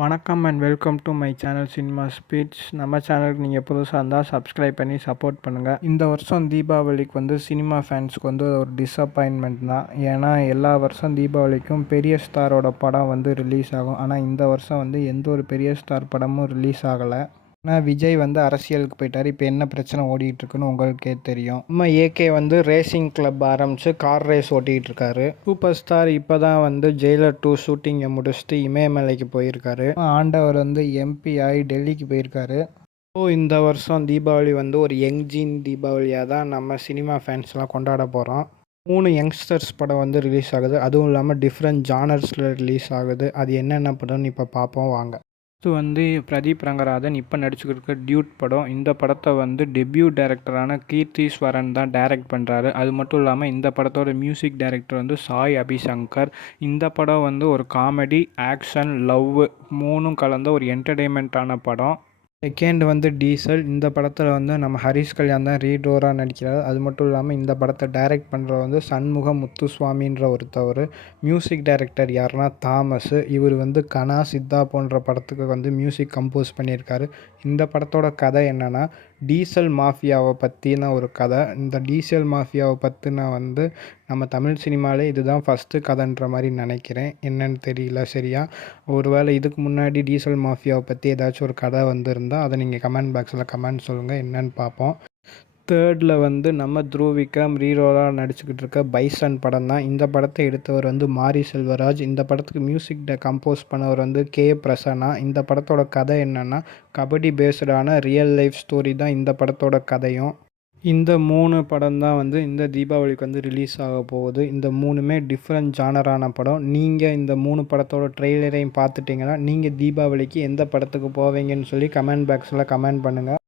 வணக்கம் and welcome to my channel cinema speeds. நம்ம சேனலுக்கு நீங்கள் புதுசாக இருந்தால் சப்ஸ்கிரைப் பண்ணி சப்போர்ட் பண்ணுங்கள். இந்த வருஷம் தீபாவளிக்கு சினிமா ஃபேன்ஸுக்கு ஒரு டிஸப்பாயின்மெண்ட் தான். ஏன்னா எல்லா வருஷம் தீபாவளிக்கும் பெரிய ஸ்டாரோட படம் ரிலீஸ் ஆகும். ஆனால் இந்த வருஷம் எந்த ஒரு பெரிய ஸ்டார் படமும் ரிலீஸ் ஆகலை. ஆனால் விஜய் அரசியலுக்கு போயிட்டார். இப்போ என்ன பிரச்சனை ஓடிட்டுருக்குன்னு உங்களுக்கே தெரியும். நம்ம ஏகே ரேசிங் கிளப் ஆரம்பித்து கார் ரேஸ் ஓட்டிகிட்டு இருக்காரு. சூப்பர் ஸ்டார் இப்போ தான் ஜெயிலர் 2 ஷூட்டிங்கை முடிச்சுட்டு இமயமலைக்கு போயிருக்காரு. ஆண்டவர் எம்பி ஆகி டெல்லிக்கு போயிருக்காரு. ஸோ இந்த வருஷம் தீபாவளி ஒரு யங்ஜீன் தீபாவளியாக தான் நம்ம சினிமா ஃபேன்ஸ்லாம் கொண்டாட போகிறோம். 3 யங்ஸ்டர்ஸ் படம் ரிலீஸ் ஆகுது. அதுவும் இல்லாமல் டிஃப்ரெண்ட் ஜானர்ஸில் ரிலீஸ் ஆகுது. அது என்னென்ன படம்னு இப்போ பார்ப்போம் வாங்க. இது பிரதீப் ரங்கராஜன் இப்போ நடிச்சுக்கிட்டு டியூட் படம். இந்த படத்தை டெபியூ டைரக்டரான கீர்த்திஸ்வரன் தான் டைரக்ட் பண்ணுறாரு. அது மட்டும் இல்லாமல் இந்த படத்தோட மியூசிக் டைரக்டர் சாய் அபிசங்கர். இந்த படம் ஒரு காமெடி, ஆக்ஷன், லவ் 3ம் கலந்த ஒரு என்டர்டெயின்மெண்ட்டான படம். Second diesel. இந்த படத்தில் நம்ம ஹரிஷ் கல்யாண் தான் ரீடோராக நடிக்கிறார். அது மட்டும் இல்லாமல் இந்த படத்தை டைரக்ட் பண்ணுற சண்முகம் முத்துசுவாமின்ற ஒருத்தவர். மியூசிக் டைரக்டர் யாருன்னா தாமஸ். இவர் கனா, சித்தா போன்ற படத்துக்கு மியூசிக் கம்போஸ் பண்ணியிருக்காரு. இந்த படத்தோட கதை என்னென்னா, டீசல் மாஃபியாவை பற்றின ஒரு கதை. இந்த டீசல் மாஃபியாவை பற்றின நம்ம தமிழ் சினிமாவிலே இதுதான் ஃபஸ்ட்டு கதைன்ற மாதிரி நினைக்கிறேன். என்னன்னு தெரியல சரியா. ஒருவேளை இதுக்கு முன்னாடி டீசல் மாஃபியாவை பற்றி ஏதாச்சும் ஒரு கதை இருந்தால் அதை நீங்கள் கமெண்ட் பாக்ஸில் கமெண்ட் சொல்லுங்கள், என்னன்னு பார்ப்போம். தேர்டில் நம்ம த்ருவ் விக்ரம் ஹீரோவாக நடிச்சுக்கிட்டு இருக்க பைசன் படம் தான். இந்த படத்தை எடுத்தவர் மாரி செல்வராஜ். இந்த படத்துக்கு மியூசிக் கம்போஸ் பண்ணவர் கே பிரசன்னா. இந்த படத்தோட கதை என்னென்னா, கபடி பேஸ்டான ரியல் லைஃப் ஸ்டோரி தான் இந்த படத்தோட கதையும். இந்த 3 படம் தான் இந்த தீபாவளிக்கு ரிலீஸ் ஆக போகுது. இந்த 3மே டிஃப்ரெண்ட் ஜானரான படம். நீங்கள் இந்த 3 படத்தோட ட்ரெய்லரையும் பார்த்துட்டிங்கன்னா நீங்கள் தீபாவளிக்கு எந்த படத்துக்கு போவீங்கன்னு சொல்லி கமெண்ட் பாக்ஸில் கமெண்ட் பண்ணுங்கள்.